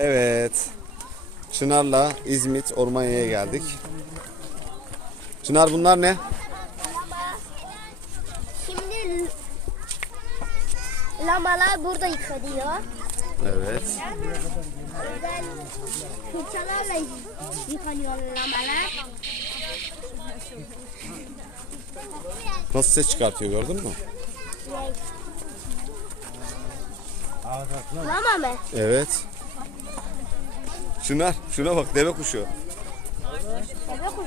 Evet. Çınar'la İzmit Ormanya'ya geldik. Çınar bunlar ne? Şimdi lambalar burada yıkanıyor. Evet. Özel fırçalarla yıkanıyor lambalar. Nasıl ses çıkartıyor gördün mü? Lama mı? Evet. Çınar şuna bak deve kuşu. Eve kuşu.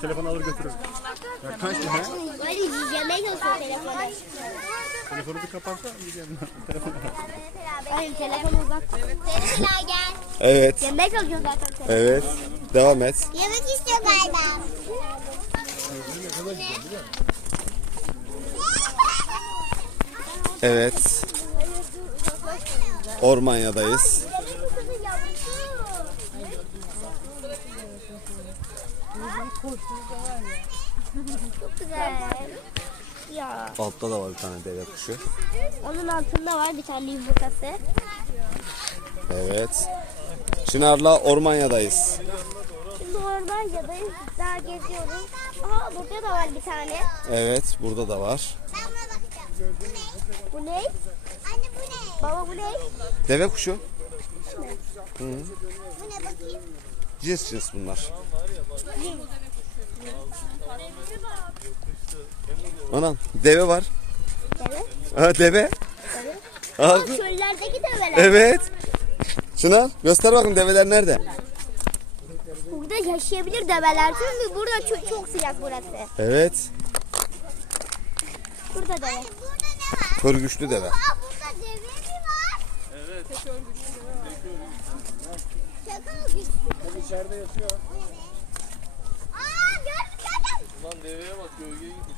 Telefon alır götürür. Ya kaç lira? Böyle yemek çalışıyor telefonu. Telefonu bir kapatsa yiyeceğim. Hayır telefonu uzak. Sesler gel. Evet. Yemek alıyor zaten. Evet. Devam et. Yemek istiyor galiba. Evet. Ormanya'dayız. Çok güzel. Ya. Altta da var bir tane deve kuşu. Onun altında var bir tane yumurtası. Evet. Çınar'la Ormanya'dayız. Şimdi oradan yadayız. Daha geziyoruz. Aa burada da var bir tane. Evet burada da var. Ben buna bakacağım. Bu ne? Anne bu ne? Baba bu ne? Deve kuşu. Bu ne bakayım? Cins cins bunlar. Anam deve var. Evet. Ha deve. Aa, çöllerdeki develer. evet. Çınar göster bakın develer nerede? Burada yaşayabilir develer. Çünkü burada çok, çok sıcak burası. Evet. Burada deve. Körgüçlü deve. Burada deve mi var? Evet. Tek örgüçlü deve var. Tek örgüçlü. Tek örgüçlü. İçeride yatıyor. Aa gördüm gördüm. Ulan deveye bak gölgeye gitti.